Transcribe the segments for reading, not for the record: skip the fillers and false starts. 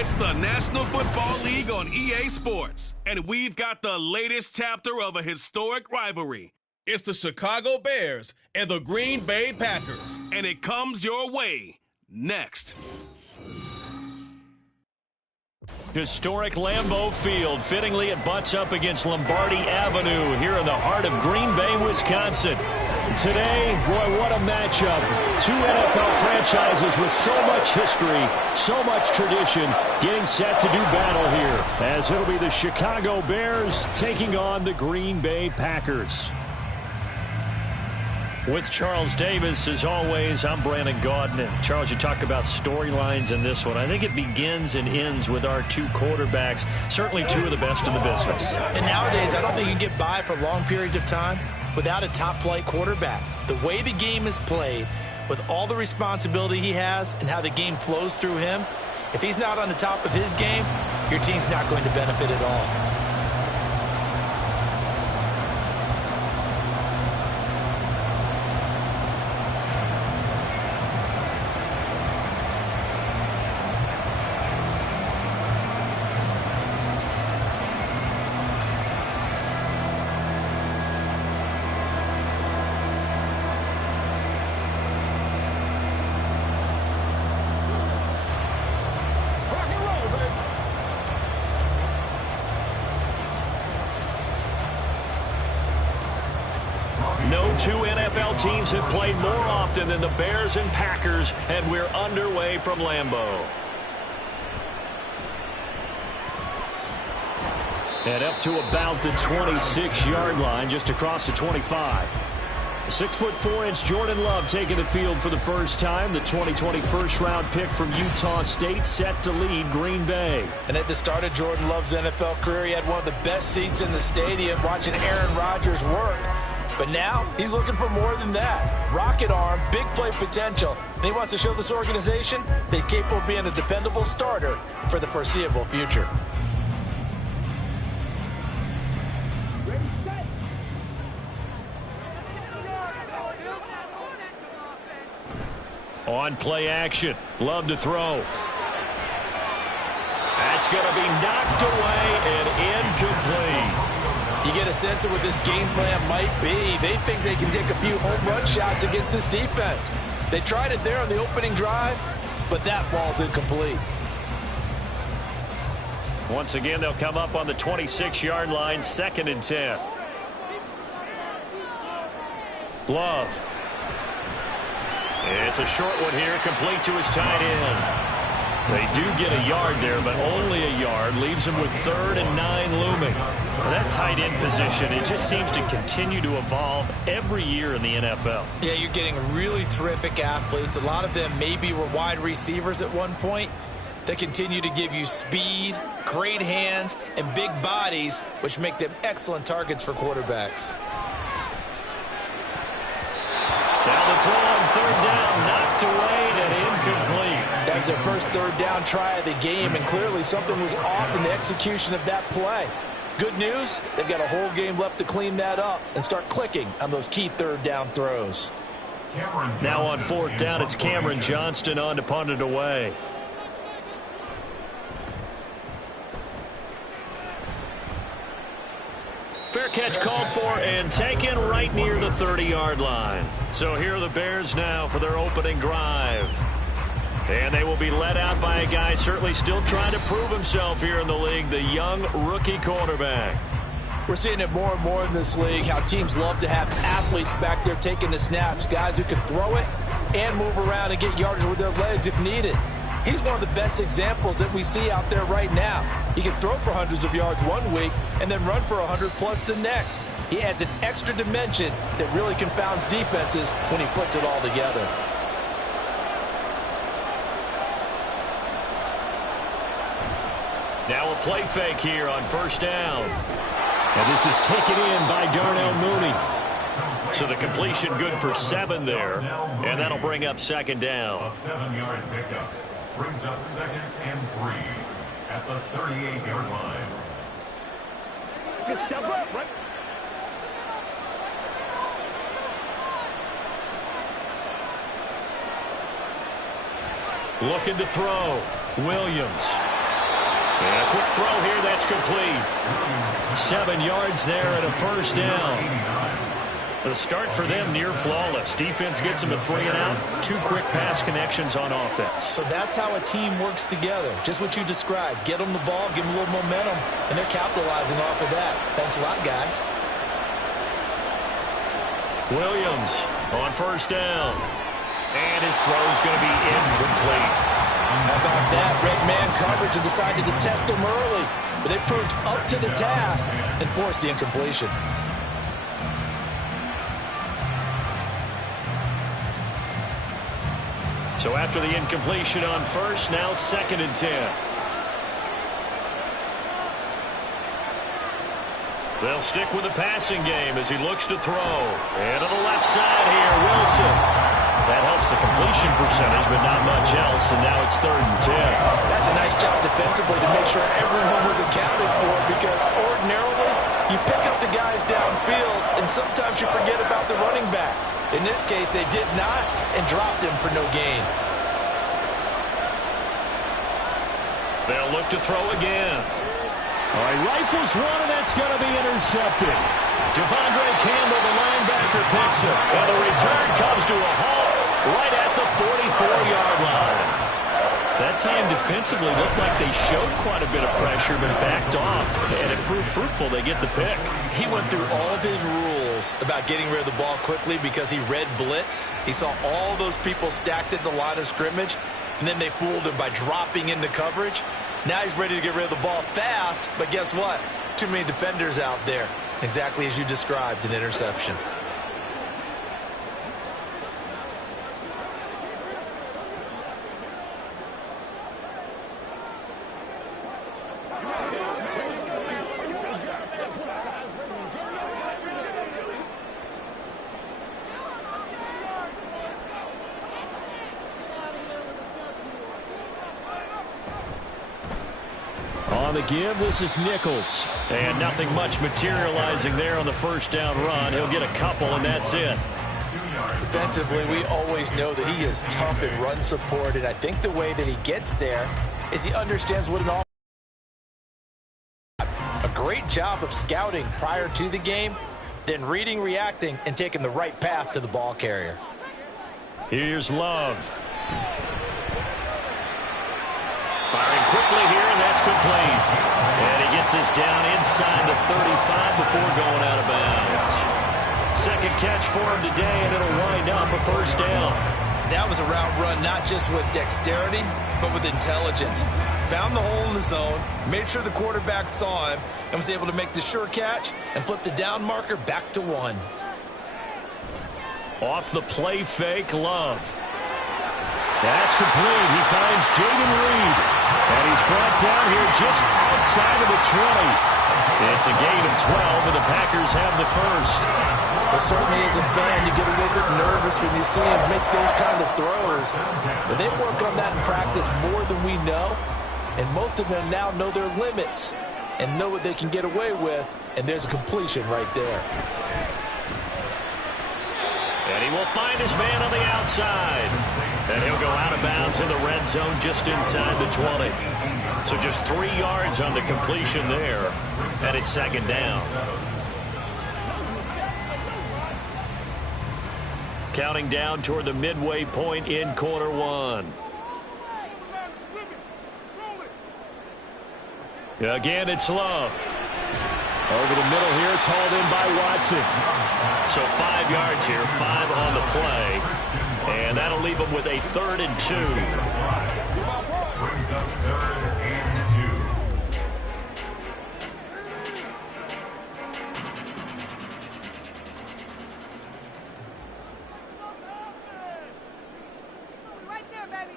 It's the National Football League on EA Sports, and we've got the latest chapter of a historic rivalry. It's the Chicago Bears and the Green Bay Packers, and it comes your way next. Historic Lambeau Field. Fittingly, it butts up against Lombardi Avenue here in the heart of Green Bay, Wisconsin. Today, boy, what a matchup. Two NFL franchises with so much history, so much tradition, getting set to do battle here, as it'll be the Chicago Bears taking on the Green Bay Packers. With Charles Davis, as always, I'm Brandon Gaudin. And Charles, you talk about storylines in this one. I think it begins and ends with our two quarterbacks, certainly two of the best in the business. And nowadays, I don't think you can get by for long periods of time without a top-flight quarterback. The way the game is played, with all the responsibility he has and how the game flows through him, if he's not on the top of his game, your team's not going to benefit at all. Two NFL teams have played more often than the Bears and Packers, and we're underway from Lambeau. And up to about the 26-yard line, just across the 25. 6'4" Jordan Love taking the field for the first time. The 2020 first-round pick from Utah State set to lead Green Bay. And at the start of Jordan Love's NFL career, he had one of the best seats in the stadium watching Aaron Rodgers work. But now, he's looking for more than that. Rocket arm, big play potential. And he wants to show this organization that he's capable of being a dependable starter for the foreseeable future. On play action, Love to throw. That's going to be knocked away and incomplete. You get a sense of what this game plan might be. They think they can take a few home run shots against this defense. They tried it there on the opening drive, but that ball's incomplete. Once again, they'll come up on the 26-yard line, 2nd and 10. Love. It's a short one here, complete to his tight end. They do get a yard there, but only a yard. Leaves them with 3rd and 9 looming. Well, that tight end position, it just seems to continue to evolve every year in the NFL. Yeah, you're getting really terrific athletes. A lot of them maybe were wide receivers at one point. They continue to give you speed, great hands, and big bodies, which make them excellent targets for quarterbacks. Now the throw on 3rd down, knocked away and incomplete. That was their first 3rd down try of the game, and clearly something was off in the execution of that play. Good news, they've got a whole game left to clean that up and start clicking on those key 3rd down throws. Now on 4th down, it's Cameron Johnston on to punt it away. Fair catch called for and taken right near the 30-yard line. So here are the Bears now for their opening drive. And they will be led out by a guy certainly still trying to prove himself here in the league, the young rookie quarterback. We're seeing it more and more in this league, how teams love to have athletes back there taking the snaps, guys who can throw it and move around and get yardage with their legs if needed. He's one of the best examples that we see out there right now. He can throw for hundreds of yards one week and then run for 100+ the next. He adds an extra dimension that really confounds defenses when he puts it all together. Now a play fake here on 1st down. And this is taken in by Darnell Mooney. So the completion good for 7 there. And that'll bring up 2nd down. A 7-yard pickup brings up 2nd and 3 at the 38-yard line. Just step up, right? Looking to throw. Williams. And a quick throw here, that's complete. 7 yards there and a first down. The start for them near flawless. Defense gets them a 3-and-out. 2 quick pass connections on offense. So that's how a team works together. Just what you described. Get them the ball, give them a little momentum, and they're capitalizing off of that. Thanks a lot, guys. Williams on first down. And his throw's going to be incomplete. How about that? Red man coverage and decided to test them early. But they proved up to the task and forced the incompletion. So after the incompletion on first, now 2nd and 10. They'll stick with the passing game as he looks to throw. And to the left side here, Wilson. That helps the completion percentage, but not much else, and now it's 3rd and 10. That's a nice job defensively to make sure everyone was accounted for, because ordinarily you pick up the guys downfield, and sometimes you forget about the running back. In this case, they did not and dropped him for no gain. They'll look to throw again. All right, rifles one, and that's going to be intercepted. Devondre Campbell, the linebacker, picks it. And the return comes to a halt right at the 44-yard line. That time defensively looked like they showed quite a bit of pressure but backed off, and it proved fruitful. They get the pick. He went through all of his rules about getting rid of the ball quickly because he read blitz. He saw all those people stacked at the line of scrimmage, and then they fooled him by dropping into coverage. Now he's ready to get rid of the ball fast, but guess what? Too many defenders out there. Exactly as you described, an interception. On the give, this is Nichols. And nothing much materializing there on the first down run. He'll get a couple, and that's it. Defensively, we always know that he is tough in run support, and I think the way that he gets there is he understands what an offense. A great job of scouting prior to the game, then reading, reacting, and taking the right path to the ball carrier. Here's Love. Firing quickly here, and that's complete. And he gets this down inside the 35 before going out of bounds. Second catch for him today, and it'll wind up a first down. That was a route run not just with dexterity, but with intelligence. Found the hole in the zone, made sure the quarterback saw him, and was able to make the sure catch and flip the down marker back to 1. Off the play fake, Love. That's complete. He finds Jaden Reed. And he's brought down here just outside of the 20. It's a gain of 12, and the Packers have the first. Well, certainly as a fan, you get a little bit nervous when you see him make those kind of throws. But they work on that in practice more than we know. And most of them now know their limits and know what they can get away with. And there's a completion right there. And he will find his man on the outside. And he'll go out of bounds in the red zone just inside the 20. So just 3 yards on the completion there. And it's 2nd down. Counting down toward the midway point in quarter 1. Again, it's Love. Over the middle here, it's hauled in by Watson. So 5 yards here, 5 on the play. And that'll leave them with a 3rd and 2. Brings up 3rd and 2. Right there, baby.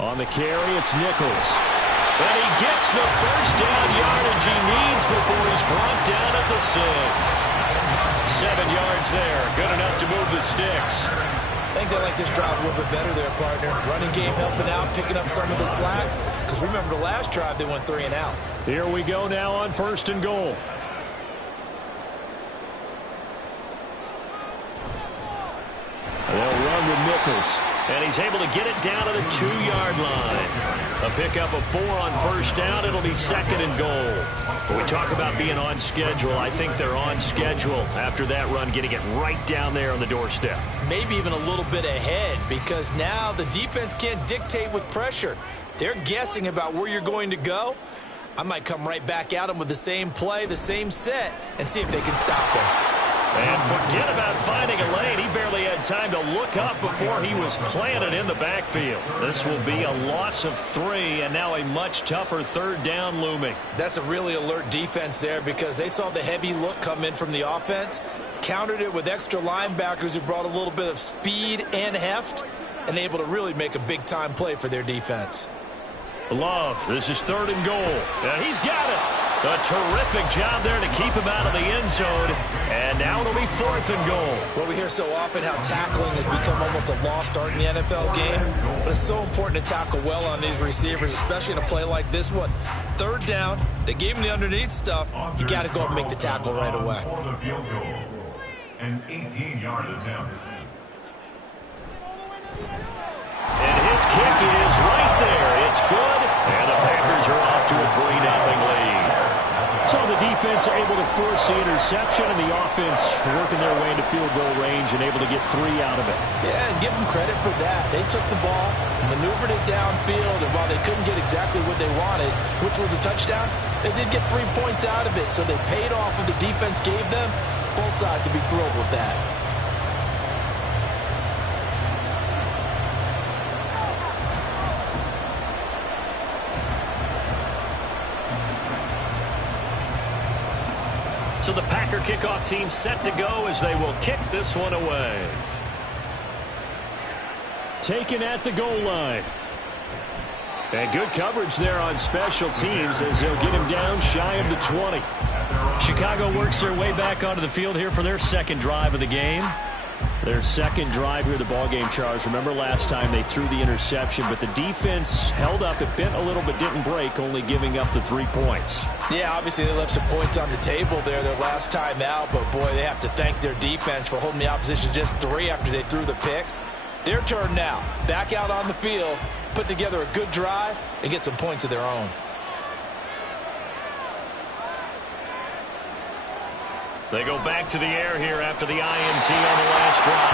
On the carry, it's Nichols. And he gets the first down yardage he needs before he's brought down at the 6. 7 yards there. Good enough to move the sticks. I think they like this drive a little bit better there, partner. Running game helping out, picking up some of the slack. Because remember, the last drive, they went 3 and out. Here we go now on 1st and goal. They'll run with Nichols. And he's able to get it down to the 2-yard line. A pickup of 4 on first down. It'll be 2nd and goal. When we talk about being on schedule, I think they're on schedule after that run, getting it right down there on the doorstep. Maybe even a little bit ahead, because now the defense can't dictate with pressure. They're guessing about where you're going to go. I might come right back at them with the same play, the same set, and see if they can stop him. And forget about finding a lane. He barely had time to look up before he was planted in the backfield. This will be a loss of 3, and now a much tougher 3rd down looming. That's a really alert defense there, because they saw the heavy look come in from the offense, countered it with extra linebackers who brought a little bit of speed and heft, and able to really make a big-time play for their defense. Love, this is 3rd and goal. And he's got it. A terrific job there to keep him out of the end zone. And now it'll be 4th and goal. Well, we hear so often how tackling has become almost a lost art in the NFL game. But it's so important to tackle well on these receivers, especially in a play like this one. 3rd down, they gave him the underneath stuff. You got to go up and make the tackle right away. For the field goal, an 18-yard attempt. And his kick is right there. It's good. And the Packers are off to a 3-0 lead. So the defense able to force the interception, and the offense working their way into field goal range and able to get 3 out of it. Yeah, and give them credit for that. They took the ball, maneuvered it downfield, and while they couldn't get exactly what they wanted, which was a touchdown, they did get 3 points out of it. So they paid off what the defense gave them. Both sides will be thrilled with that. So the Packer kickoff team set to go as they will kick this one away. Taken at the goal line. And good coverage there on special teams as they'll get him down shy of the 20. Chicago works their way back onto the field here for their 2nd drive of the game. Their 2nd drive here of the ballgame, Charles. Remember last time they threw the interception, but the defense held up. It bent a little but didn't break, only giving up the 3 points. Yeah, obviously they left some points on the table there their last time out, but boy, they have to thank their defense for holding the opposition just 3 after they threw the pick. Their turn now. Back out on the field, put together a good drive, and get some points of their own. They go back to the air here after the INT on the last drive.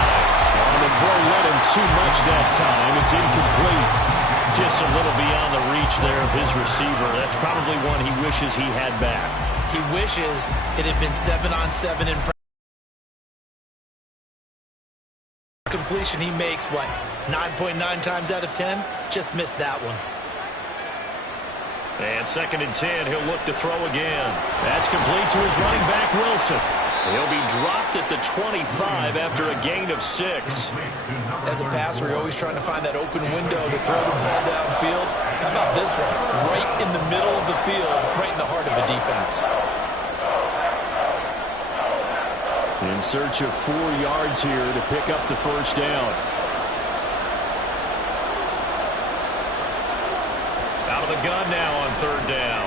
And the throw led him too much that time. It's incomplete. Just a little beyond the reach there of his receiver. That's probably one he wishes he had back. He wishes it had been 7-on-7 in completion. He makes, what, 9.9 times out of 10? Just missed that one. And 2nd and 10, he'll look to throw again. That's complete to his running back, Wilson. He'll be dropped at the 25 after a gain of 6. As a passer, you're always trying to find that open window to throw the ball downfield. How about this one? Right in the middle of the field, right in the heart of the defense. In search of 4 yards here to pick up the 1st down. Out of the gun now on 3rd down.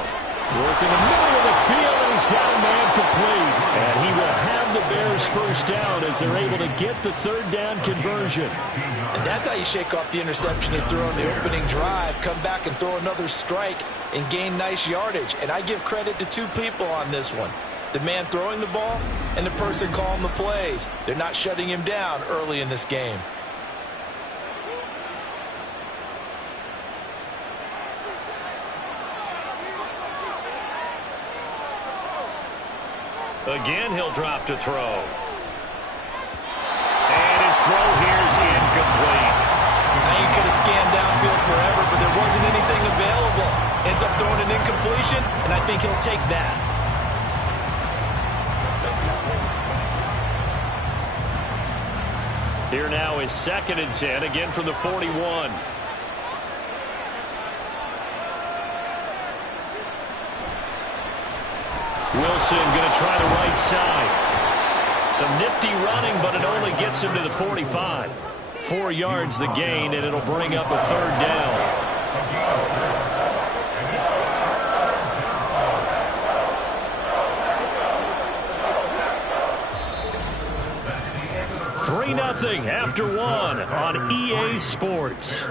Work in the middle of the field, and he's got a man complete. And he will have the Bears 1st down as they're able to get the 3rd down conversion. And that's how you shake off the interception you threw on the opening drive, come back and throw another strike and gain nice yardage. And I give credit to 2 people on this one. The man throwing the ball and the person calling the plays. They're not shutting him down early in this game. Again, he'll drop to throw. And his throw here's incomplete. Now you could have scanned downfield forever, but there wasn't anything available. Ends up throwing an incompletion, and I think he'll take that. Here now is 2nd and 10, again from the 41. Wilson going to try the right side. Some nifty running, but it only gets him to the 45. 4 yards the gain, and it'll bring up a 3rd down. Three 3-0 after 1 on EA Sports.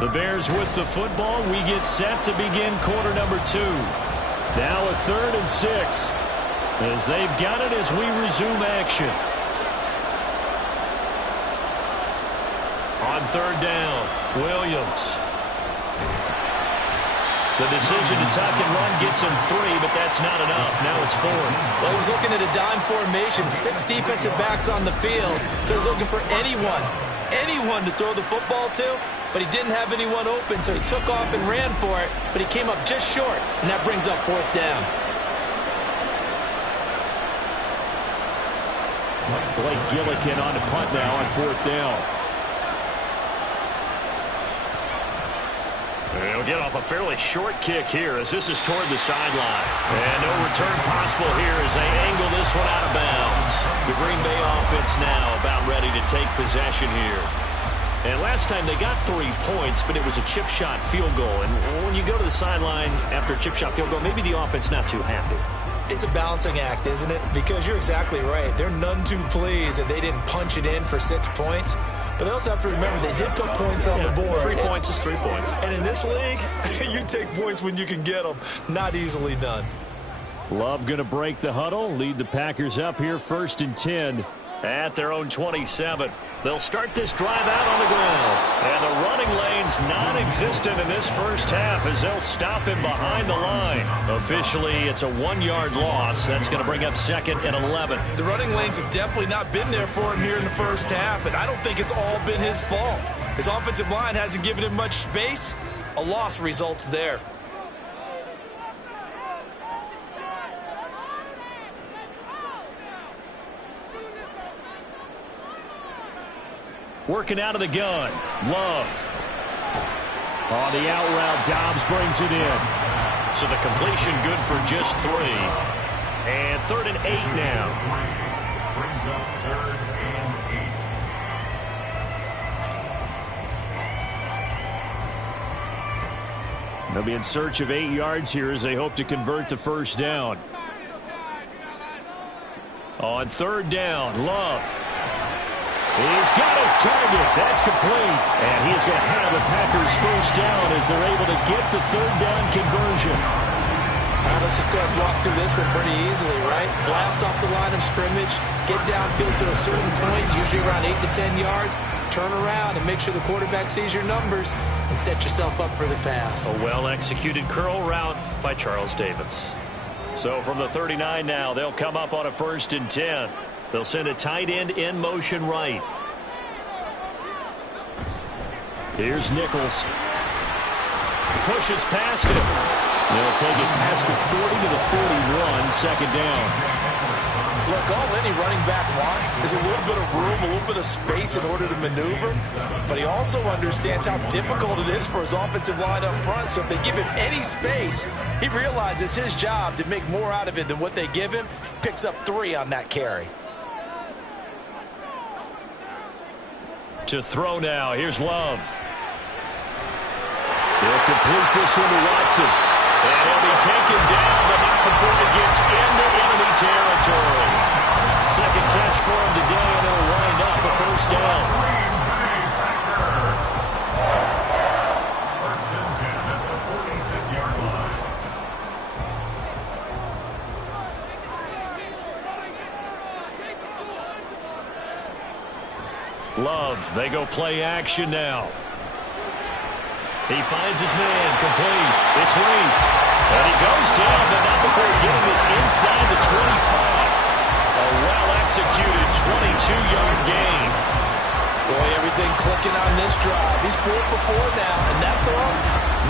The Bears with the football. We get set to begin quarter number 2. Now a 3rd and 6 as they've got it as we resume action. On 3rd down, Williams. The decision to tuck and run gets him 3, but that's not enough. Now it's 4th. Well, he was looking at a dime formation, 6 defensive backs on the field, so he was looking for anyone to throw the football to, but he didn't have anyone open, so he took off and ran for it, but he came up just short, and that brings up 4th down. Blake Gillikin on the punt now on 4th down. He'll get off a fairly short kick here as this is toward the sideline. And no return possible here as they angle this one out of bounds. The Green Bay offense now about ready to take possession here. And last time they got 3 points, but it was a chip shot field goal. And when you go to the sideline after a chip shot field goal, maybe the offense not too happy. It's a balancing act, isn't it? Because you're exactly right. They're none too pleased that they didn't punch it in for 6 points. But they also have to remember they did put points on the board. 3 points is 3 points. And in this league, you take points when you can get them. Not easily done. Love going to break the huddle, lead the Packers up here 1st and 10. At their own 27. They'll start this drive out on the ground. And the running lane's non-existent in this first half as they'll stop him behind the line. Officially, it's a 1-yard loss. That's going to bring up 2nd and 11. The running lanes have definitely not been there for him here in the first half, and I don't think it's all been his fault. His offensive line hasn't given him much space. A loss results there. Working out of the gun. Love. On the out route, Dobbs brings it in. So the completion good for just 3. And 3rd and 8 now. Brings up 3rd and 8. They'll be in search of 8 yards here as they hope to convert the first down. On 3rd down, Love. He's got his target. That's complete. And he's going to have the Packers first down as they're able to get the 3rd down conversion. All right, let's just go ahead and walk through this one pretty easily, right? Blast off the line of scrimmage, get downfield to a certain point, usually around 8 to 10 yards, turn around and make sure the quarterback sees your numbers and set yourself up for the pass. A well-executed curl route by Charles Davis. So from the 39 now, they'll come up on a 1st and 10. They'll send a tight end in motion right. Here's Nichols. Pushes past him. They'll take it past the 40 to the 41, 2nd down. Look, all any running back wants is a little bit of room, a little bit of space in order to maneuver. But he also understands how difficult it is for his offensive line up front. So if they give him any space, he realizes his job to make more out of it than what they give him. Picks up 3 on that carry. To throw now. Here's Love. They'll complete this one to Watson. And he'll be taken down, but not before he gets into enemy territory. 2nd catch for him today, and it'll wind up a 1st down. 1st and 10 at the 46-yard line. Love, they go play action now. He finds his man, complete. It's Reed. And he goes down, but not before getting this inside the 25. A well-executed 22-yard gain. Boy, everything clicking on this drive. He's 4 for 4 now, and that throw,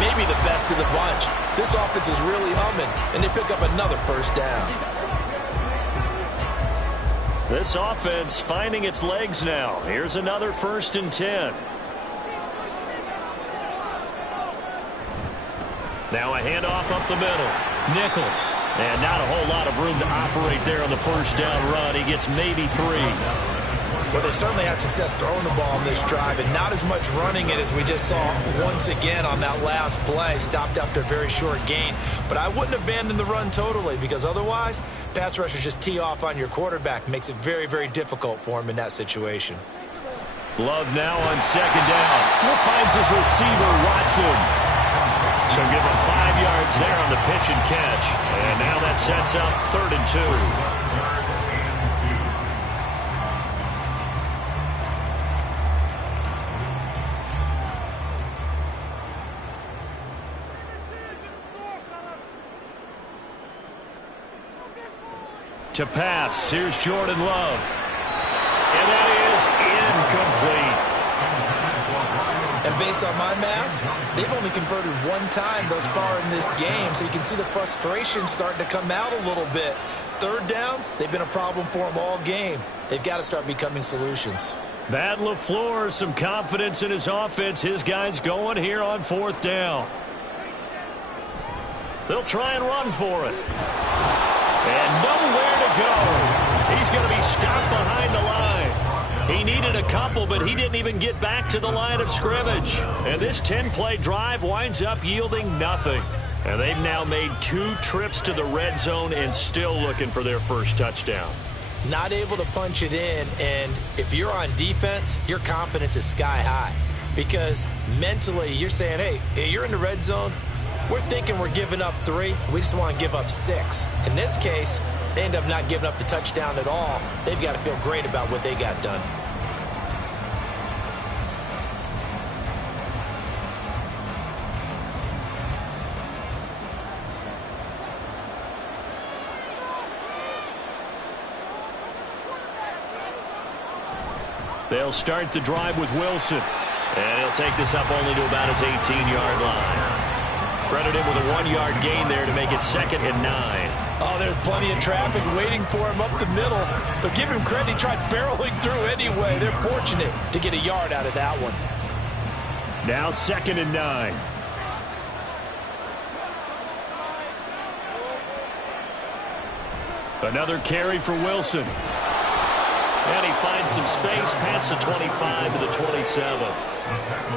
maybe the best of the bunch. This offense is really humming, and they pick up another 1st down. This offense finding its legs now. Here's another 1st and 10. Now a handoff up the middle. Nichols. And not a whole lot of room to operate there on the 1st down run. He gets maybe 3. Well, they certainly had success throwing the ball on this drive and not as much running it as we just saw once again on that last play. Stopped after a very short gain. But I wouldn't abandon the run totally because otherwise, pass rushers just tee off on your quarterback. Makes it very, very difficult for him in that situation. Love now on second down. Finds his receiver, Watson. So give him 5 yards there on the pitch and catch. And now that sets up 3rd and 2. To pass, here's Jordan Love. And that is incomplete. And based on my math, they've only converted 1 time thus far in this game, so you can see the frustration starting to come out a little bit. 3rd downs, they've been a problem for them all game. They've got to start becoming solutions. Matt LaFleur, some confidence in his offense. His guys going here on 4th down. They'll try and run for it. And nowhere to go. He's going to be stopped behind the line. He needed a couple, but he didn't even get back to the line of scrimmage. And this 10-play drive winds up yielding nothing. And they've now made 2 trips to the red zone and still looking for their first touchdown. Not able to punch it in, and if you're on defense, your confidence is sky high. Because mentally, you're saying, hey, you're in the red zone. We're thinking we're giving up 3. We just want to give up 6. In this case, they end up not giving up the touchdown at all. They've got to feel great about what they got done. They'll start the drive with Wilson. And he'll take this up only to about his 18-yard line. Credit him with a 1-yard gain there to make it 2nd and 9. Oh, there's plenty of traffic waiting for him up the middle. But give him credit, he tried barreling through anyway. They're fortunate to get a yard out of that one. Now 2nd and 9. Another carry for Wilson. And he finds some space past the 25 to the 27.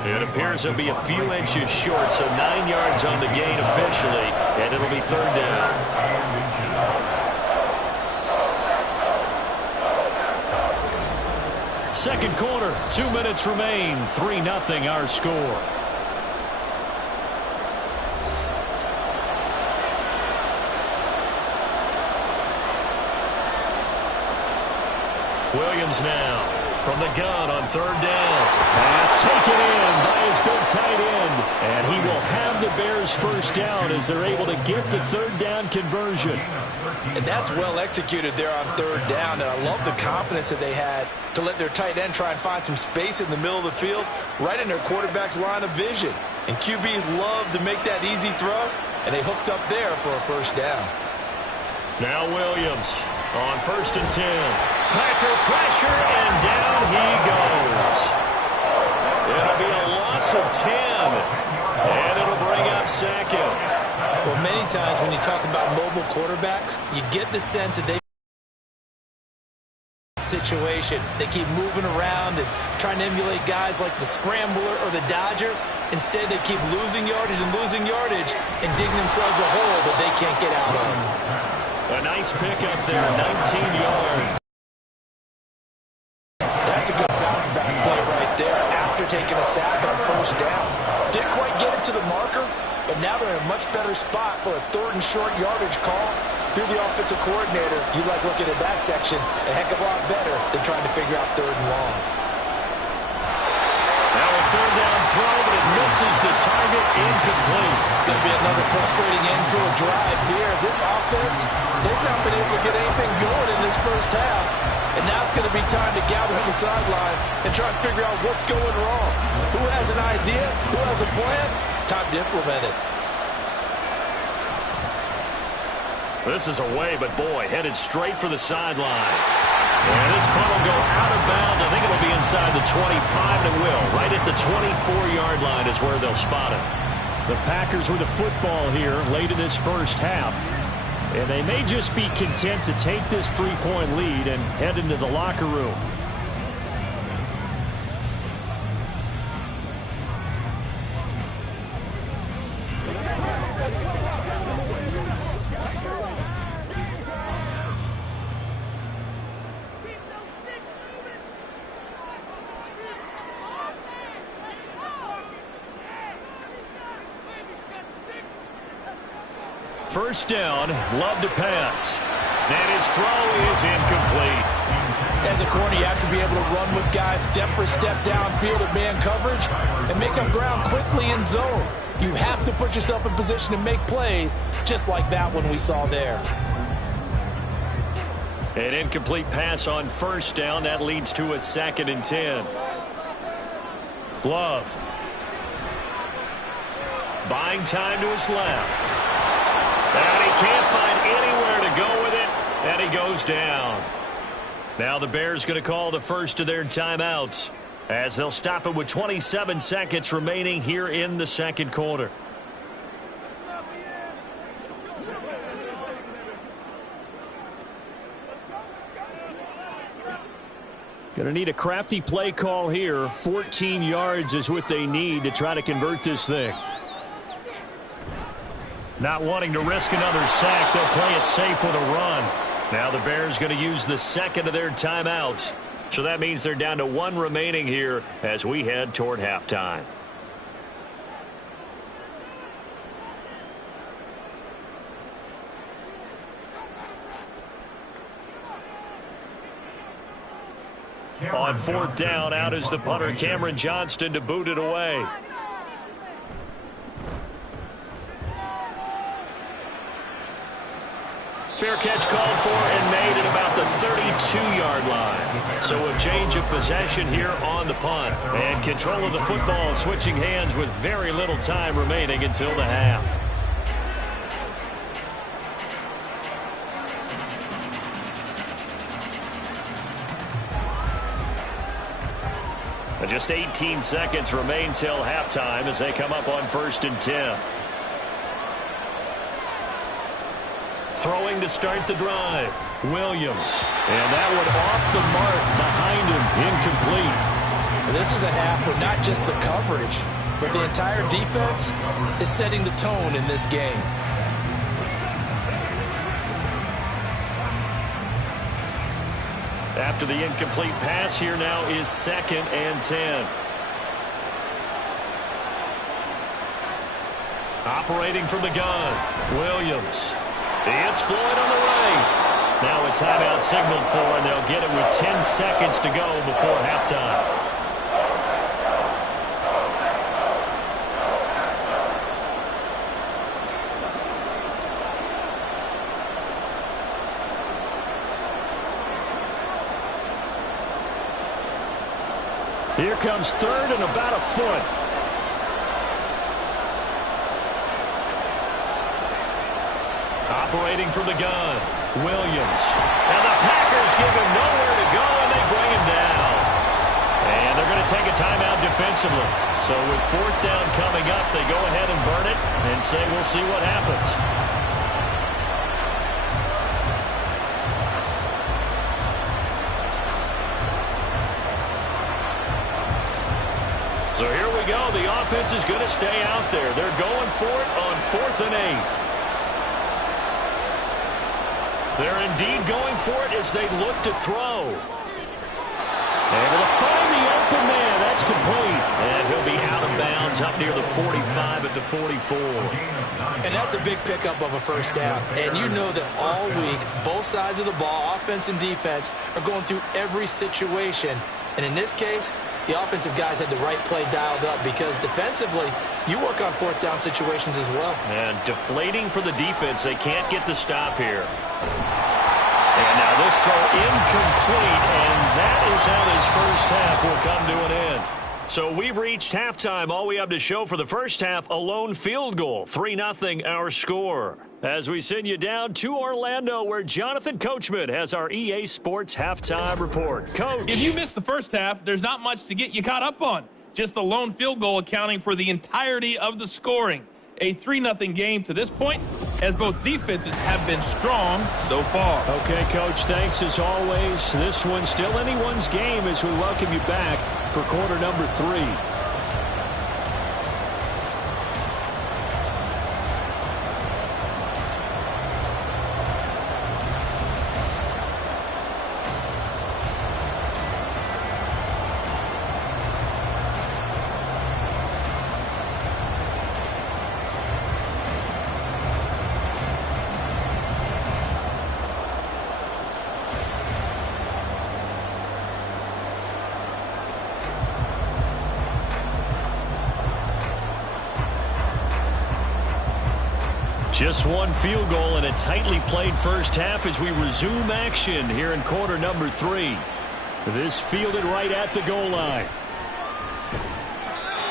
It appears he'll be a few inches short, so 9 yards on the gain officially, and it'll be 3rd down. Second quarter, 2 minutes remain, 3-0 our score. Williams now from the gun on 3rd down. Pass taken in by his big tight end. And he will have the Bears first down as they're able to get the 3rd down conversion. And that's well executed there on 3rd down. And I love the confidence that they had to let their tight end try and find some space in the middle of the field, right in their quarterback's line of vision. And QBs love to make that easy throw, and they hooked up there for a first down. Now Williams on 1st and 10. Packer pressure, and down he goes. It'll be a loss of 10, and it'll bring up 2nd. Well, many times when you talk about mobile quarterbacks, you get the sense that they situation. They keep moving around and trying to emulate guys like the Scrambler or the Dodger. Instead, they keep losing yardage and digging themselves a hole that they can't get out of. A nice pickup there, 19 yards. That's a good bounce-back play right there after taking a sack on 1st down. Didn't quite get it to the marker, but now they're in a much better spot for a 3rd and short yardage call. Through the offensive coordinator, you like looking at that section a heck of a lot better than trying to figure out 3rd and long. Now a 3rd down throw, but it misses the target, incomplete. It's going to be another frustrating end to a drive here. This offense, they've not been able to get anything going in this first half. And now it's going to be time to gather on the sidelines and try and figure out what's going wrong. Who has an idea? Who has a plan? Time to implement it. This is away, but boy, headed straight for the sidelines. And this punt will go out of bounds. I think it'll be inside the 25, and it will. Right at the 24-yard line is where they'll spot it. The Packers with the football here late in this first half. And they may just be content to take this 3-point lead and head into the locker room. first down. Love to pass. And his throw is incomplete. As a corner, you have to be able to run with guys step for step downfield at man coverage and make up ground quickly in zone. You have to put yourself in position to make plays, just like that one we saw there. An incomplete pass on first down. That leads to a 2nd and 10. Glove. Buying time to his left. And he can't find anywhere to go with it, and he goes down. Now the Bears going to call the first of their timeouts as they'll stop it with 27 seconds remaining here in the second quarter. Going to need a crafty play call here. 14 yards is what they need to try to convert this thing. Not wanting to risk another sack, they'll play it safe with a run. Now the Bears going to use the second of their timeouts. So that means they're down to 1 remaining here as we head toward halftime. On 4th down, out is the punter, Cameron Johnston, to boot it away. Fair catch called for and made at about the 32-yard line. So a change of possession here on the punt. And control of the football switching hands with very little time remaining until the half. Just 18 seconds remain till halftime as they come up on 1st and 10. Throwing to start the drive. Williams. And that one off the mark behind him. Incomplete. This is a half where not just the coverage, but the entire defense is setting the tone in this game. After the incomplete pass, here now is 2nd and 10. Operating from the gun. Williams. It's Floyd on the right. Now a timeout signaled for, and they'll get it with 10 seconds to go before halftime. Here comes 3rd and about a foot. Operating from the gun, Williams. And the Packers give him nowhere to go, and they bring him down. And they're going to take a timeout defensively. So with 4th down coming up, they go ahead and burn it and say we'll see what happens. So here we go. The offense is going to stay out there. They're going for it on 4th and 8. They're indeed going for it as they look to throw. Able to find the open man. That's complete. And he'll be out of bounds up near the 45 at the 44. And that's a big pickup of a first down. And you know that all week, both sides of the ball, offense and defense, are going through every situation. And in this case, the offensive guys had the right play dialed up because defensively, you work on 4th down situations as well. And deflating for the defense. They can't get the stop here. And now this throw incomplete, and that is how this first half will come to an end. So we've reached halftime. All we have to show for the first half, a lone field goal. 3-0 our score. As we send you down to Orlando, where Jonathan Coachman has our EA Sports halftime report. Coach. If you missed the first half, there's not much to get you caught up on. Just the lone field goal accounting for the entirety of the scoring. A 3-0 game to this point, as both defenses have been strong so far. Okay, Coach, thanks as always. This one's still anyone's game as we welcome you back for quarter number 3. Just one field goal in a tightly played first half as we resume action here in quarter number 3. This fielded right at the goal line.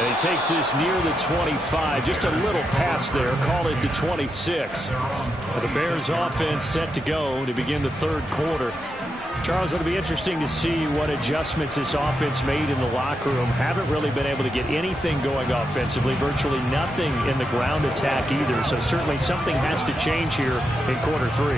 And he takes this near the 25. Just a little pass there. Call it the 26. The Bears offense set to go to begin the third quarter. Charles, it'll be interesting to see what adjustments this offense made in the locker room. Haven't really been able to get anything going offensively. Virtually nothing in the ground attack either. So certainly something has to change here in quarter 3.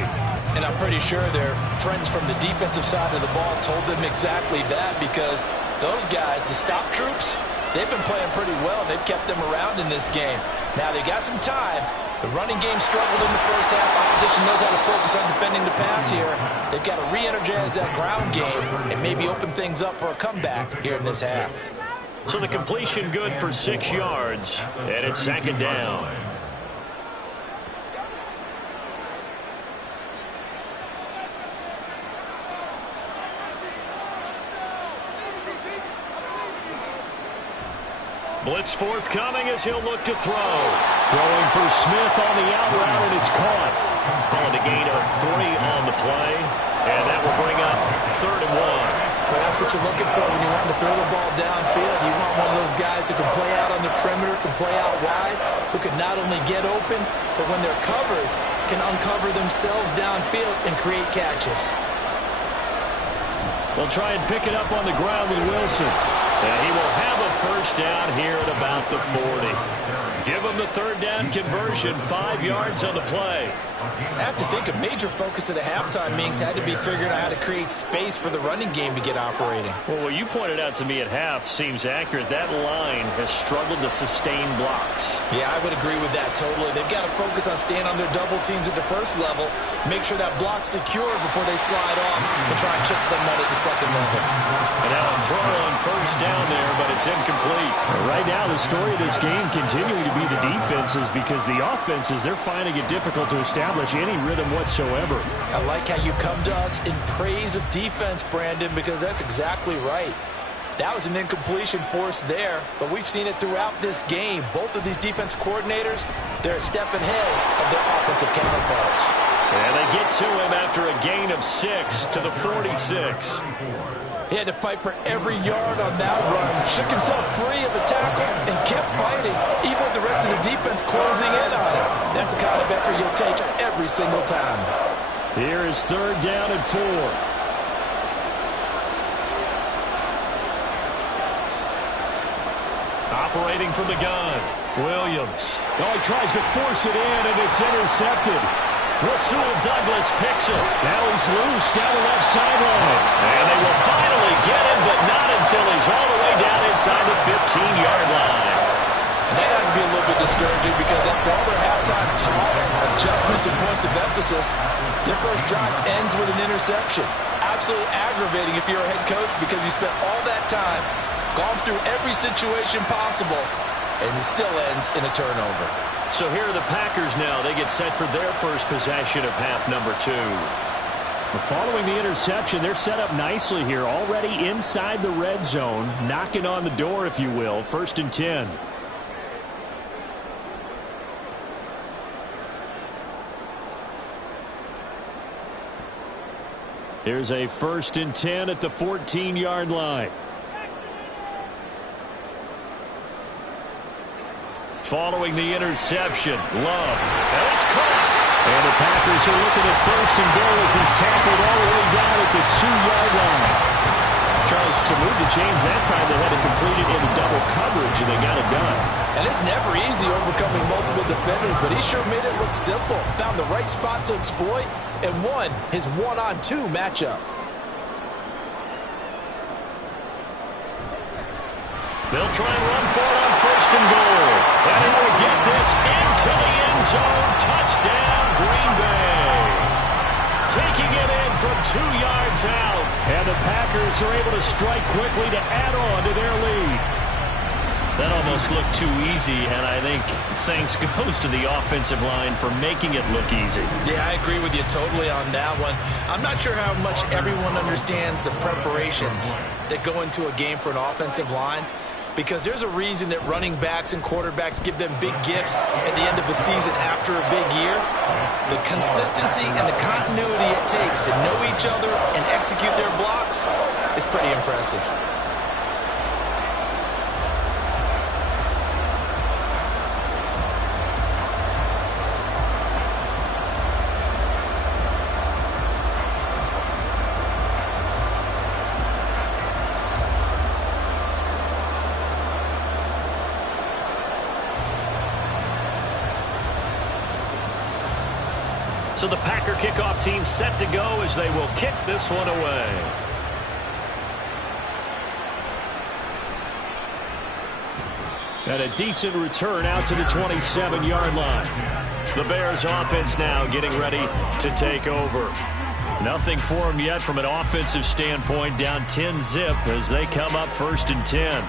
And I'm pretty sure their friends from the defensive side of the ball told them exactly that, because those guys, the stop troops, they've been playing pretty well. They've kept them around in this game. Now they got some time. The running game struggled in the first half. Opposition knows how to focus on defending the pass here. They've got to re-energize that ground game and maybe open things up for a comeback here in this half. So the completion good for 6 yards, and it's second down. Blitz forthcoming as he'll look to throw. Throwing for Smith on the out route, and it's caught. Calling a gain of 3 on the play, and that will bring up 3rd and 1. Well, that's what you're looking for when you want to throw the ball downfield. You want one of those guys who can play out on the perimeter, can play out wide, who can not only get open, but when they're covered, can uncover themselves downfield and create catches. They'll try and pick it up on the ground with Wilson. And he will have a first down here at about the 40. Give him the 3rd down conversion, 5 yards on the play. I have to think a major focus of the halftime meetings had to be figuring out how to create space for the running game to get operating. Well, what you pointed out to me at half seems accurate. That line has struggled to sustain blocks. Yeah, I would agree with that totally. They've got to focus on staying on their double teams at the first level, make sure that block's secure before they slide off and try and chip someone at the second level. And now a throw on first down there, but it's incomplete. Right now, the story of this game continuing to be the defenses, because the offenses, they're finding it difficult to establish any rhythm whatsoever. I like how you come to us in praise of defense, Brandon, because that's exactly right. That was an incompletion forced there, but we've seen it throughout this game. Both of these defense coordinators, they're a step ahead of their offensive counterparts. And they get to him after a gain of 6 to the 46. He had to fight for every yard on that run. Shook himself free of the tackle and kept fighting, even with the rest of the defense closing in on him. That's the kind of effort you'll take every single time. Here is 3rd down and 4. Operating from the gun, Williams. Oh, he tries to force it in, and it's intercepted. Rasul Douglas picks it. Now he's loose down the left sideline. And they will finally get him, but not until he's all the way down inside the 15-yard line. And that has to be a little bit discouraging, because after all their halftime talk, adjustments, and points of emphasis, their first drive ends with an interception. Absolutely aggravating if you're a head coach, because you spent all that time, gone through every situation possible, and it still ends in a turnover. So here are the Packers now. They get set for their first possession of half number 2. Following the interception, they're set up nicely here, already inside the red zone, knocking on the door, if you will. 1st and 10. Here's a 1st and 10 at the 14-yard line. Following the interception, Love. And it's caught. And the Packers are looking at 1st and goal as he's tackled all the way down at the 2-yard line. Charles, to move the chains that time, they had to complete it into double coverage, and they got it done. And it's never easy overcoming multiple defenders, but he sure made it look simple. Found the right spot to exploit and won his 1-on-2 matchup. They'll try and run for it on 1st and goal. And he will get this into the end zone. Touchdown, Green Bay. Taking it in from 2 yards out. And the Packers are able to strike quickly to add on to their lead. That almost looked too easy, and I think thanks goes to the offensive line for making it look easy. Yeah, I agree with you totally on that one. I'm not sure how much everyone understands the preparations that go into a game for an offensive line. because there's a reason that running backs and quarterbacks give them big gifts at the end of the season after a big year. The consistency and the continuity it takes to know each other and execute their blocks is pretty impressive. So the Packer kickoff team set to go as they will kick this one away. And a decent return out to the 27-yard line. The Bears offense now getting ready to take over. Nothing for them yet from an offensive standpoint, down 10-zip as they come up 1st and 10.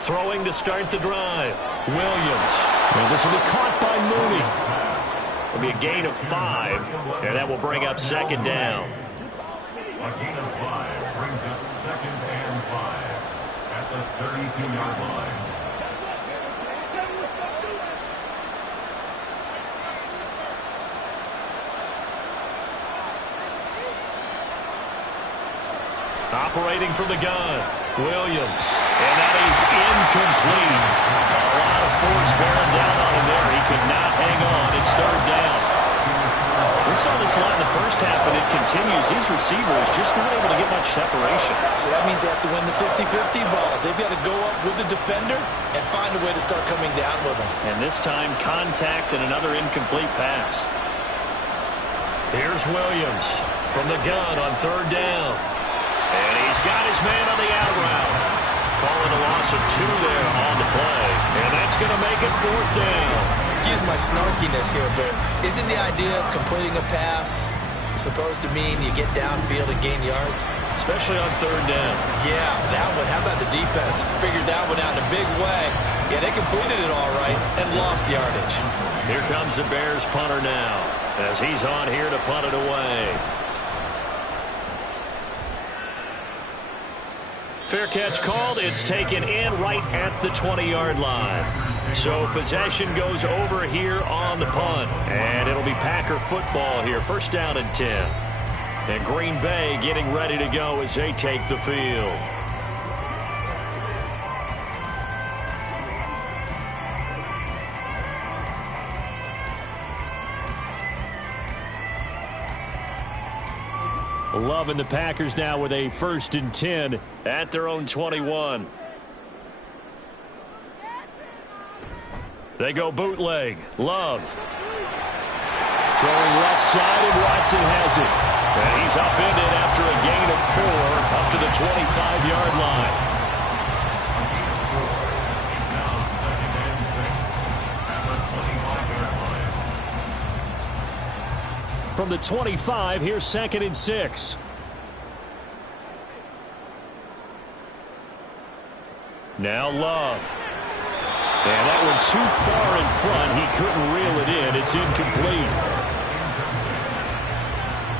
Throwing to start the drive. Williams. And this will be caught by Mooney. It'll be a gain of 5, and that will bring up 2nd down. A gain of 5 brings up 2nd and 5 at the 32-yard line. Operating from the gun. Williams. And that is incomplete. A lot of force bearing down on him there. He could not hang on. It's 3rd down. We saw this a lot in the first half, and it continues. These receivers just not able to get much separation. So that means they have to win the 50-50 balls. They've got to go up with the defender and find a way to start coming down with them. And this time, contact and another incomplete pass. Here's Williams from the gun on 3rd down. And he's got his man on the out route. Calling a loss of 2 there on the play. And that's going to make it 4th down. Excuse my snarkiness here, but isn't the idea of completing a pass supposed to mean you get downfield and gain yards? Especially on 3rd down. Yeah, that one. How about the defense? Figured that one out in a big way. Yeah, they completed it all right and lost yardage. Here comes the Bears punter now as he's on here to punt it away. Fair catch called. It's taken in right at the 20-yard line. So possession goes over here on the punt. And it'll be Packer football here. 1st down and 10. And Green Bay getting ready to go as they take the field. Loving the Packers now with a 1st and 10 at their own 21. They go bootleg. Love. Throwing left side, and Watson has it. And he's upended after a gain of 4 up to the 25-yard line. It's now 2nd and 6 at the 25-yard line. From the 25, here's 2nd and 6. Now Love. And that one too far in front. He couldn't reel it in. It's incomplete.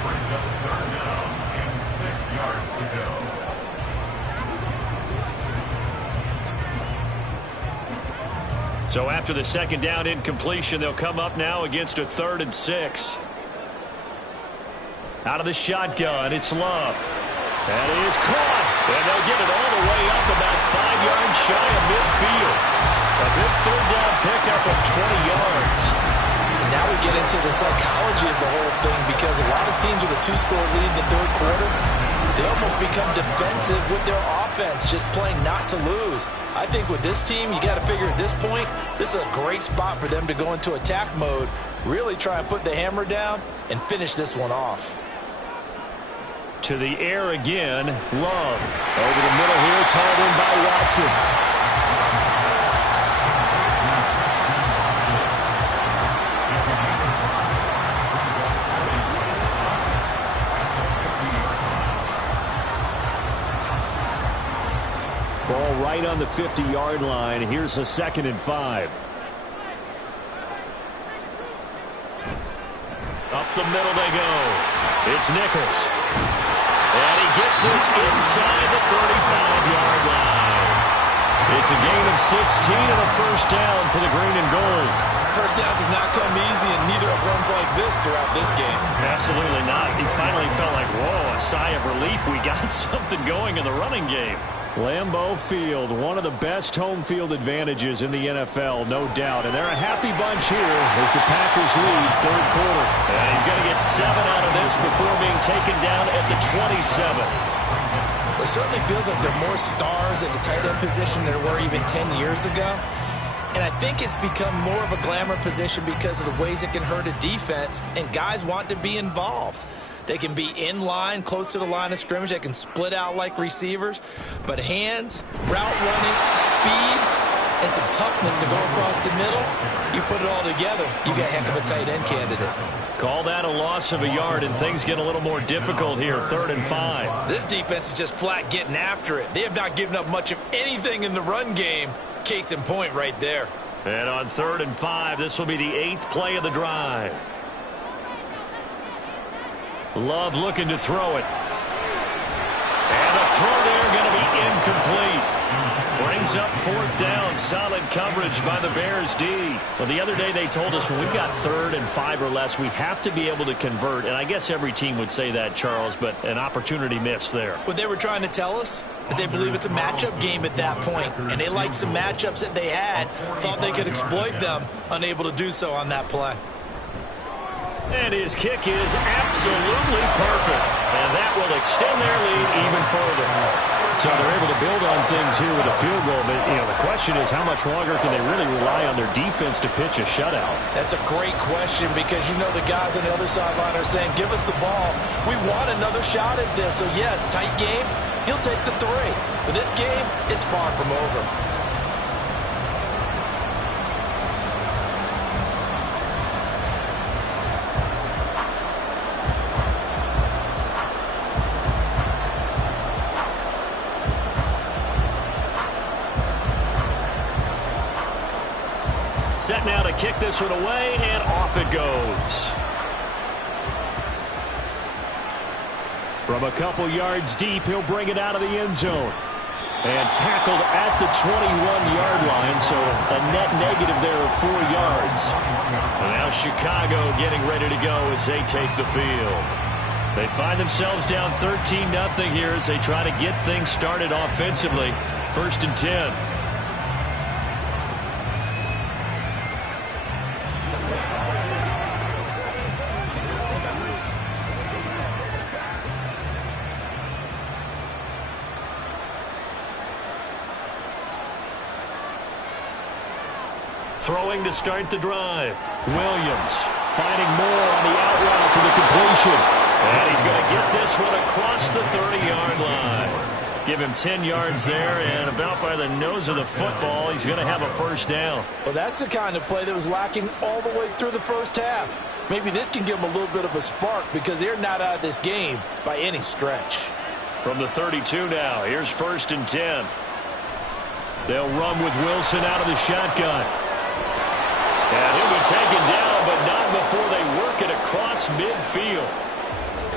Brings up 3rd down and 6 yards to go. So after the 2nd down incompletion, they'll come up now against a 3rd and 6. Out of the shotgun, it's Love. That is caught. And they'll get it all the way up about 5 yards shy of midfield. A big 3rd down pickup of 20 yards. Now we get into the psychology of the whole thing, because a lot of teams with a 2-score lead in the 3rd quarter, they almost become defensive with their offense, just playing not to lose. I think with this team, you got to figure at this point, this is a great spot for them to go into attack mode, really try and put the hammer down and finish this one off. To the air again, Love. Over the middle here, it's hauled in by Watson. right on the 50-yard line. Here's a 2nd and 5. Up the middle they go. It's Nichols. And he gets this inside the 35-yard line. It's a gain of 16 and a first down for the green and gold. First downs have not come easy, and neither have runs like this throughout this game. Absolutely not. He finally felt like, whoa, a sigh of relief. We got something going in the running game. Lambeau Field, one of the best home field advantages in the NFL, no doubt. And they're a happy bunch here as the Packers lead 3rd quarter. And he's going to get 7 out of this before being taken down at the 27. It certainly feels like there are more stars at the tight end position than there were even 10 years ago. And I think it's become more of a glamour position because of the ways it can hurt a defense, and guys want to be involved. They can be in line, close to the line of scrimmage. They can split out like receivers. But hands, route running, speed, and some toughness to go across the middle, you put it all together, you got a heck of a tight end candidate. Call that a loss of a yard, and things get a little more difficult here, 3rd and 5. This defense is just flat getting after it. They have not given up much of anything in the run game. Case in point right there. And on 3rd and 5, this will be the 8th play of the drive. Love looking to throw it. And the throw there going to be incomplete. Brings up 4th down. Solid coverage by the Bears D. Well, the other day they told us when we've got 3rd and 5 or less, we have to be able to convert. And I guess every team would say that, Charles, but an opportunity missed there. What they were trying to tell us is they believe it's a matchup game at that point. And they liked some matchups that they had, thought they could exploit them, unable to do so on that play. And his kick is absolutely perfect. And that will extend their lead even further. So they're able to build on things here with a field goal. But, the question is how much longer can they really rely on their defense to pitch a shutout? That's a great question because the guys on the other sideline are saying, give us the ball. We want another shot at this. So, yes, tight game, he'll take the 3. But this game, it's far from over. Set now to kick this one away, and off it goes. From a couple yards deep, he'll bring it out of the end zone. And tackled at the 21-yard line, so a net negative there of 4 yards. And now Chicago getting ready to go as they take the field. They find themselves down 13-0 here as they try to get things started offensively. 1st and 10. Throwing to start the drive. Williams finding more on the out route for the completion. And he's going to get this one across the 30-yard line. Give him 10 yards there, and about by the nose of the football, he's going to have a first down. Well, that's the kind of play that was lacking all the way through the first half. Maybe this can give them a little bit of a spark because they're not out of this game by any stretch. From the 32 now, here's 1st and 10. They'll run with Wilson out of the shotgun. And he'll be taken down, but not before they work it across midfield.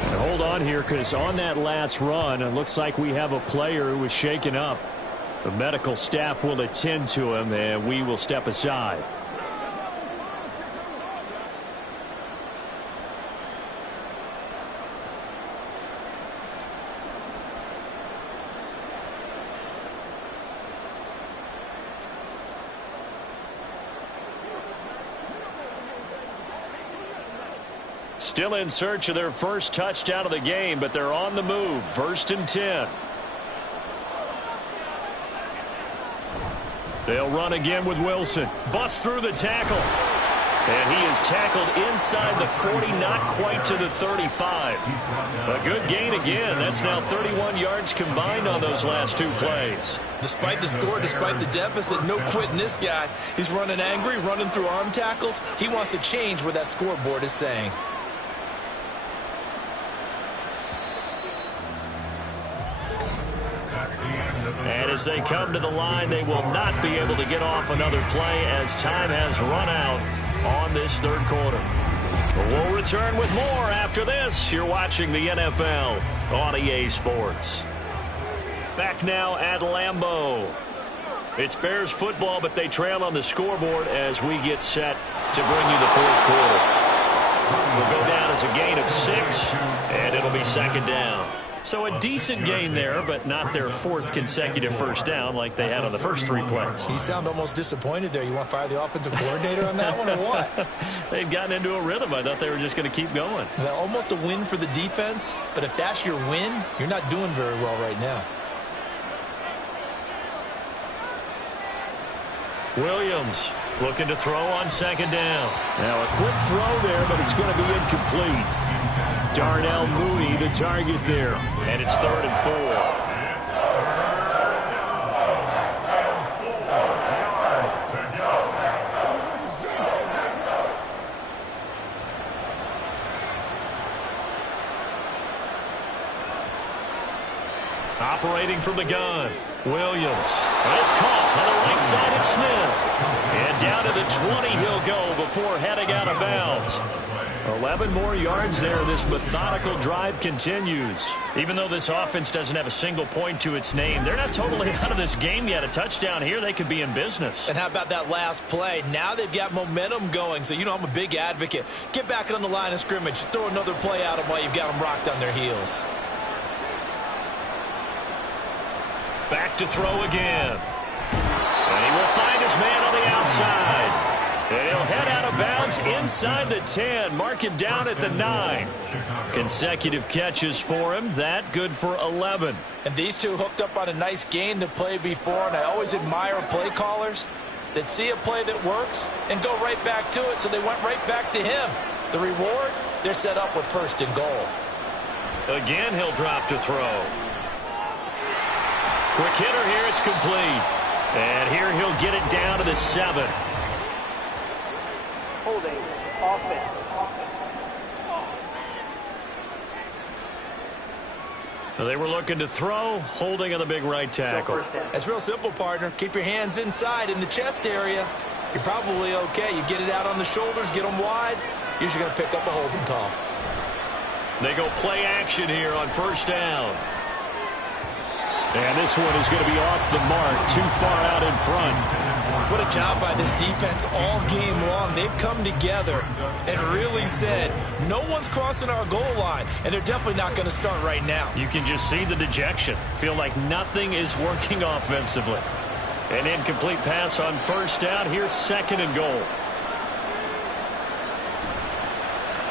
And hold on here, because on that last run, it looks like we have a player who was shaken up. The medical staff will attend to him, and we will step aside. Still in search of their first touchdown of the game, but they're on the move. 1st and 10. They'll run again with Wilson. Bust through the tackle. And he is tackled inside the 40, not quite to the 35. A good gain again. That's now 31 yards combined on those last 2 plays. Despite the score, despite the deficit, no quitting this guy. He's running angry, running through arm tackles. He wants to change what that scoreboard is saying. And And as they come to the line, they will not be able to get off another play as time has run out on this third quarter. We'll return with more after this. You're watching the NFL on EA Sports. Back now at Lambeau. It's Bears football, but they trail on the scoreboard as we get set to bring you the fourth quarter. We'll go down as a gain of 6, and it'll be second down. So a decent gain there, but not their fourth consecutive first down like they had on the first 3 plays. You sound almost disappointed there. You want to fire the offensive coordinator on that one or what? They'd gotten into a rhythm. I thought they were just going to keep going. Well, almost a win for the defense, but if that's your win, you're not doing very well right now. Williams looking to throw on second down. Now a quick throw there, but it's going to be incomplete. Darnell Mooney, the target there. And it's 3rd and 4. Operating from the gun, Williams. And it's caught on the right side at Smith. And down to the 20 he'll go before heading out of bounds. 11 more yards there. This methodical drive continues. Even though this offense doesn't have a single point to its name, they're not totally out of this game yet. A touchdown here, they could be in business. And how about that last play? Now they've got momentum going. So, you know, I'm a big advocate. Get back on the line of scrimmage. Throw another play at them while you've got them rocked on their heels. Back to throw again. And he will find his man on the outside. And he'll head out of bounds inside the 10. Mark it down at the 9. Consecutive catches for him. That good for 11. And these two hooked up on a nice gain to play before. And I always admire play callers that see a play that works and go right back to it. So they went right back to him. The reward, they're set up with 1st and goal. Again, he'll drop to throw. Quick hitter here, it's complete. And here he'll get it down to the 7. Holding. Offense. So they were looking to throw, holding on the big right tackle. That's real simple, partner. Keep your hands inside in the chest area. You're probably okay. You get it out on the shoulders, get them wide. Usually going to pick up a holding call. They go play action here on 1st down. And this one is going to be off the mark, too far out in front. What a job by this defense all game long. They've come together and really said, no one's crossing our goal line, and they're definitely not going to start right now. You can just see the dejection. Feel like nothing is working offensively. An incomplete pass on 1st down. Here's 2nd and goal.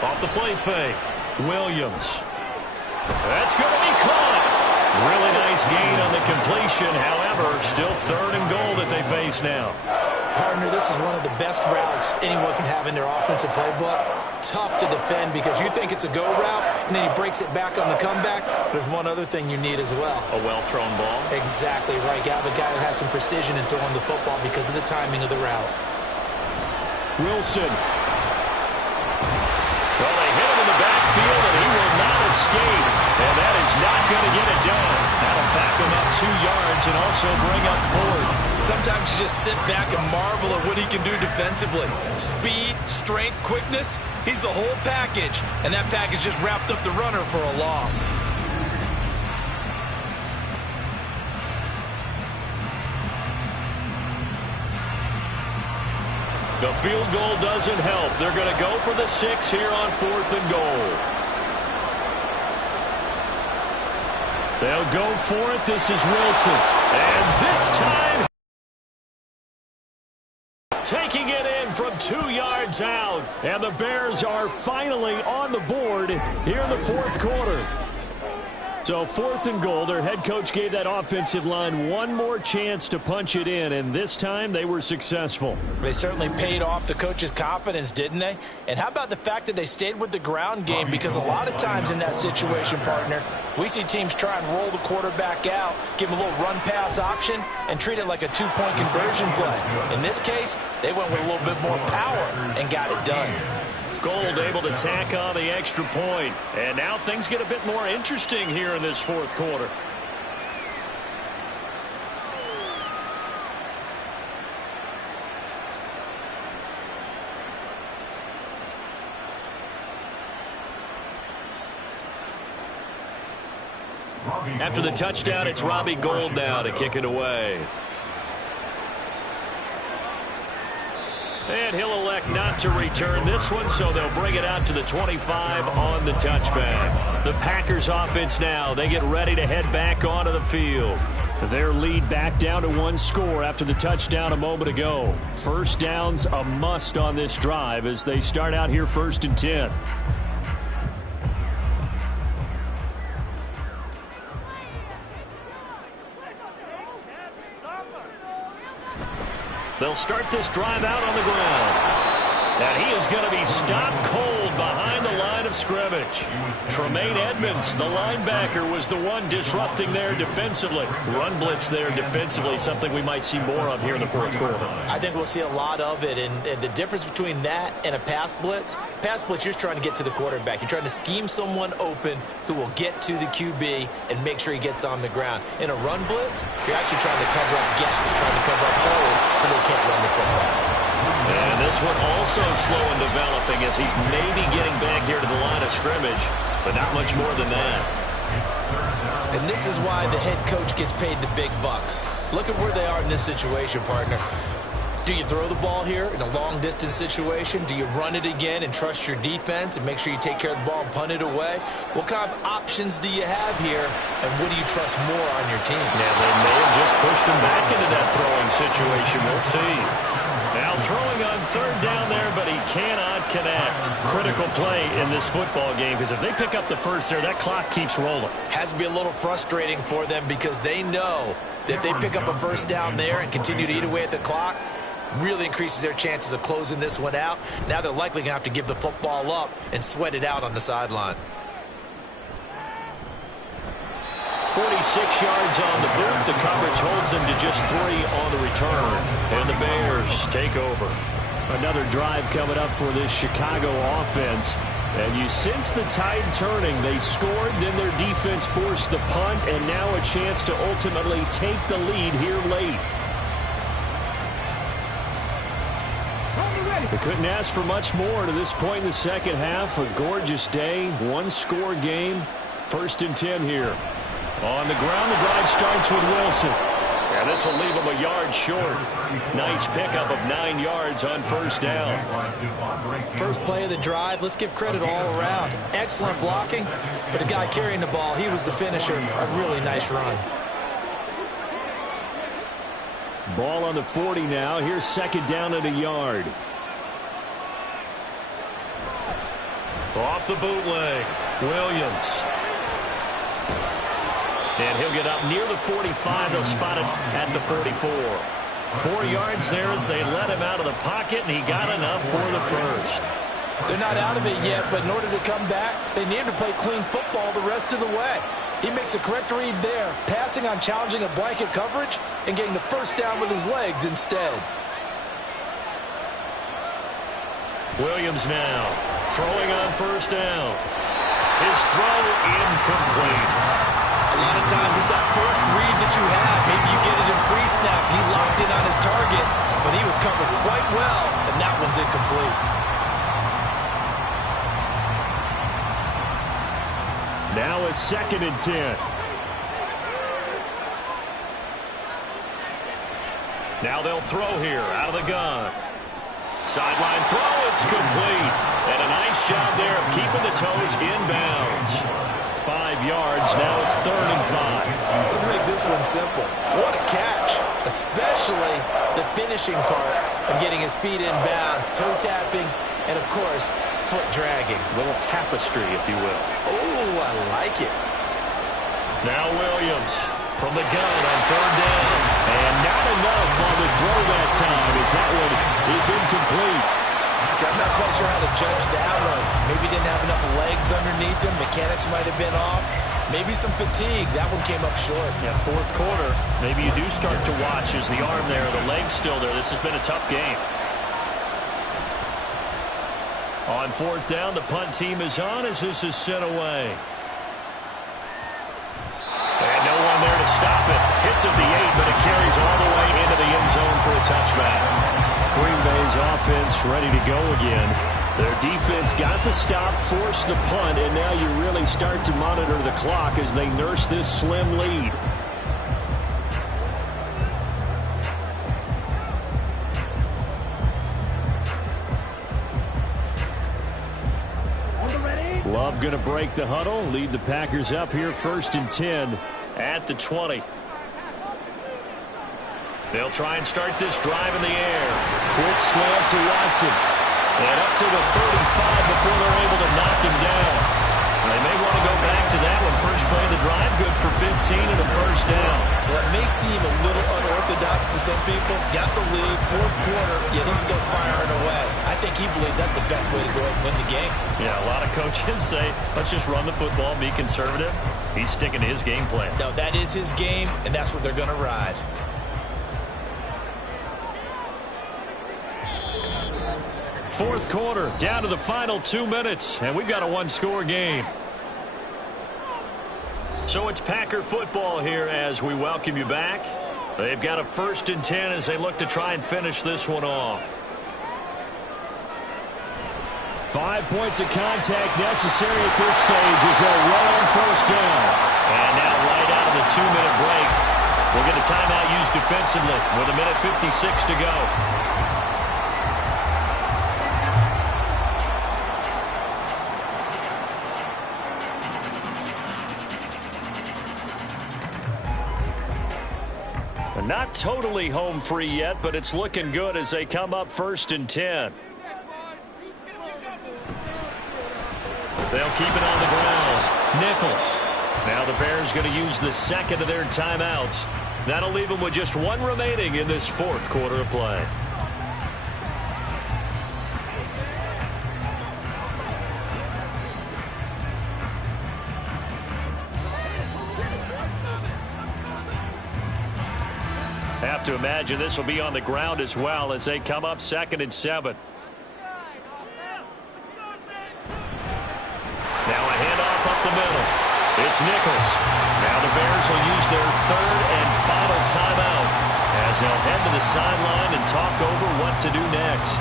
Off the play fake. Williams. That's going to be caught. Really nice gain on the completion. However, still 3rd and goal that they face now. Partner, this is one of the best routes anyone can have in their offensive playbook. Tough to defend because you think it's a go route, and then he breaks it back on the comeback. There's one other thing you need as well. A well-thrown ball. Exactly right. Got the guy who has some precision in throwing the football because of the timing of the route. Wilson. Well, they hit him in the backfield, and he will not escape. And that is not going to get it done. That'll back him up 2 yards and also bring up 4th. Sometimes you just sit back and marvel at what he can do defensively. Speed, strength, quickness. He's the whole package. And that package just wrapped up the runner for a loss. The field goal doesn't help. They're going to go for the 6 here on 4th and goal. They'll go for it. This is Wilson. And this time, taking it in from 2 yards out. And the Bears are finally on the board here in the 4th quarter. So 4th and goal, their head coach gave that offensive line one more chance to punch it in, and this time they were successful. They certainly paid off the coach's confidence, didn't they? And how about the fact that they stayed with the ground game? Because a lot of times in that situation, partner, we see teams try and roll the quarterback out, give him a little run-pass option, and treat it like a 2-point conversion play. In this case, they went with a little bit more power and got it done. Gold able to tack on the extra point. And now things get a bit more interesting here in this 4th quarter. After the touchdown, it's Robbie Gould now to kick it away. And he'll elect not to return this one, so they'll bring it out to the 25 on the touchback. The Packers offense now, they get ready to head back onto the field. Their lead back down to 1 score after the touchdown a moment ago. First down's a must on this drive as they start out here 1st and 10. They'll start this drive out on the ground. And he is going to be stopped cold behind the line of scrimmage. Tremaine Edmonds, the linebacker, was the one disrupting there defensively. Run blitz there defensively, something we might see more of here in the 4th quarter. I think we'll see a lot of it, and the difference between that and a pass blitz, you're just trying to get to the quarterback. You're trying to scheme someone open who will get to the QB and make sure he gets on the ground. In a run blitz, you're actually trying to cover up gaps, trying to cover up holes so they can't run the football. And this one also slow in developing as he's maybe getting back here to the line of scrimmage, but not much more than that. And this is why the head coach gets paid the big bucks. Look at where they are in this situation, partner. Do you throw the ball here in a long-distance situation? Do you run it again and trust your defense and make sure you take care of the ball and punt it away? What kind of options do you have here, and what do you trust more on your team? Yeah, they may have just pushed him back into that throwing situation. We'll see. Now throwing on 3rd down there, but he cannot connect. Critical play in this football game, because if they pick up the first there, that clock keeps rolling. Has to be a little frustrating for them because they know that if they pick up a 1st down there and continue to eat away at the clock, really increases their chances of closing this one out. Now they're likely going to have to give the football up and sweat it out on the sideline. 46 yards on the boot. The coverage holds him to just 3 on the return. And the Bears take over. Another drive coming up for this Chicago offense. And you sense the tide turning. They scored, then their defense forced the punt, and now a chance to ultimately take the lead here late. They couldn't ask for much more to this point in the second half. A gorgeous day, 1-score game. 1st and 10 here. On the ground, the drive starts with Wilson. And this will leave him a yard short. Nice pickup of 9 yards on 1st down. First play of the drive, let's give credit all around. Excellent blocking, but the guy carrying the ball, he was the finisher. A really nice run. Ball on the 40 now. Here's 2nd down at a yard. Off the bootleg, Williams. And he'll get up near the 45. They'll spot it at the 44. 4 yards there as they let him out of the pocket, and he got enough for the first. They're not out of it yet, but in order to come back, they need to play clean football the rest of the way. He makes the correct read there, passing on challenging a blanket coverage and getting the 1st down with his legs instead. Williams now throwing on 1st down. His throw incomplete. A lot of times it's that first read that you have. Maybe you get it in pre-snap. He locked in on his target, but he was covered quite well, and that one's incomplete. Now it's 2nd and 10. Now they'll throw here out of the gun. Sideline throw, it's complete. And a nice job there of keeping the toes inbounds. 5 yards, now it's 3rd and 5. Let's make this one simple. What a catch, especially the finishing part of getting his feet in bounds, toe tapping, and of course, foot dragging. A little tapestry, if you will. Oh, I like it. Now Williams from the gun on 3rd down. And not enough on the throw that time as that one is incomplete. I'm not quite sure how to judge that one. Maybe didn't have enough legs underneath him. Mechanics might have been off. Maybe some fatigue. That one came up short. Yeah, 4th quarter. Maybe you do start to watch as the arm there, the leg's still there. This has been a tough game. On 4th down, the punt team is on as this is sent away. And no one there to stop it. Hits at the 8, but it carries all the way into the end zone for a touchback. Green Bay's offense ready to go again. Their defense got the stop, forced the punt, and now you really start to monitor the clock as they nurse this slim lead. Love going to break the huddle, lead the Packers up here 1st and 10 at the 20. They'll try and start this drive in the air. Quick slant to Watson. And up to the 35 before they're able to knock him down. They may want to go back to that one. First play of the drive, good for 15 and a first down. Well, it may seem a little unorthodox to some people. Got the lead, 4th quarter, yet he's still firing away. I think he believes that's the best way to go ahead and win the game. Yeah, a lot of coaches say, let's just run the football, be conservative. He's sticking to his game plan. No, that is his game, and that's what they're going to ride. Fourth quarter, down to the final 2 minutes, and we've got a one-score game. So it's Packer football here as we welcome you back. They've got a 1st and 10 as they look to try and finish this one off. 5 points of contact necessary at this stage as they'll run on 1st down. And now right out of the 2-minute break, we'll get a timeout used defensively with 1:56 to go. Not totally home free yet, but it's looking good as they come up 1st and 10. They'll keep it on the ground. Nichols. Now the Bears going to use the 2nd of their timeouts. That'll leave them with just 1 remaining in this 4th quarter of play. Have to imagine this will be on the ground as well as they come up 2nd and 7. Now a handoff up the middle. It's Nichols. Now the Bears will use their 3rd and final timeout as they'll head to the sideline and talk over what to do next.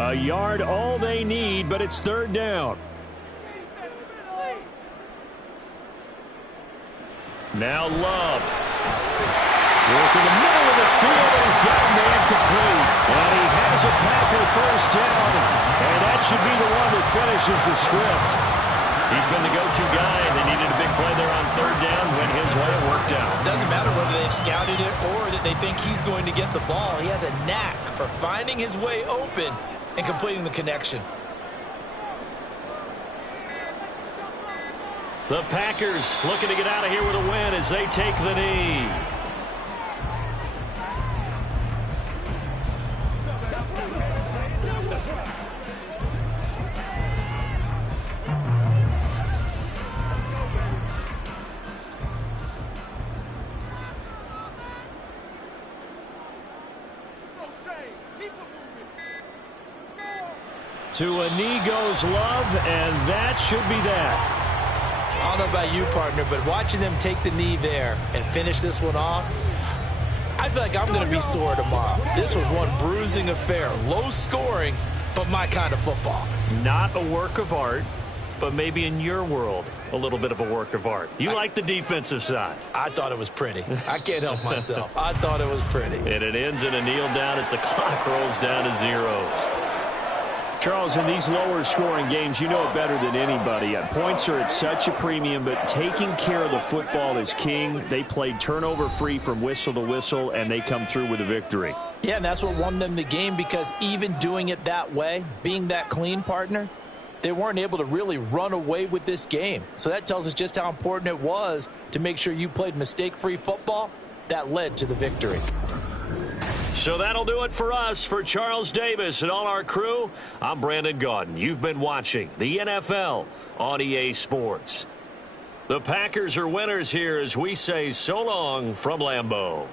A yard all they need, but it's 3rd down. Now Love. Work in the middle of the field, and he's got man complete. And he has a Packer 1st down, and that should be the one that finishes the script. He's been the go-to guy. They needed a big play there on 3rd down. Went his way, it worked out. Doesn't matter whether they've scouted it or that they think he's going to get the ball. He has a knack for finding his way open and completing the connection. The Packers looking to get out of here with a win as they take the knee. To a knee goes Love, and that should be that. I don't know about you, partner, but watching them take the knee there and finish this one off, I feel like I'm going to be sore tomorrow. This was one bruising affair. Low scoring, but my kind of football. Not a work of art, but maybe in your world, a little bit of a work of art. You like the defensive side. I thought it was pretty. I can't help myself. I thought it was pretty. And it ends in a kneel down as the clock rolls down to zeros. Charles, in these lower scoring games, you know it better than anybody. Points are at such a premium, but taking care of the football is king. They played turnover free from whistle to whistle, and they come through with a victory. Yeah, and that's what won them the game, because even doing it that way, being that clean, partner, they weren't able to really run away with this game. So that tells us just how important it was to make sure you played mistake-free football. That led to the victory. So that'll do it for us. For Charles Davis and all our crew, I'm Brandon Gaudin. You've been watching the NFL on EA Sports. The Packers are winners here as we say so long from Lambeau.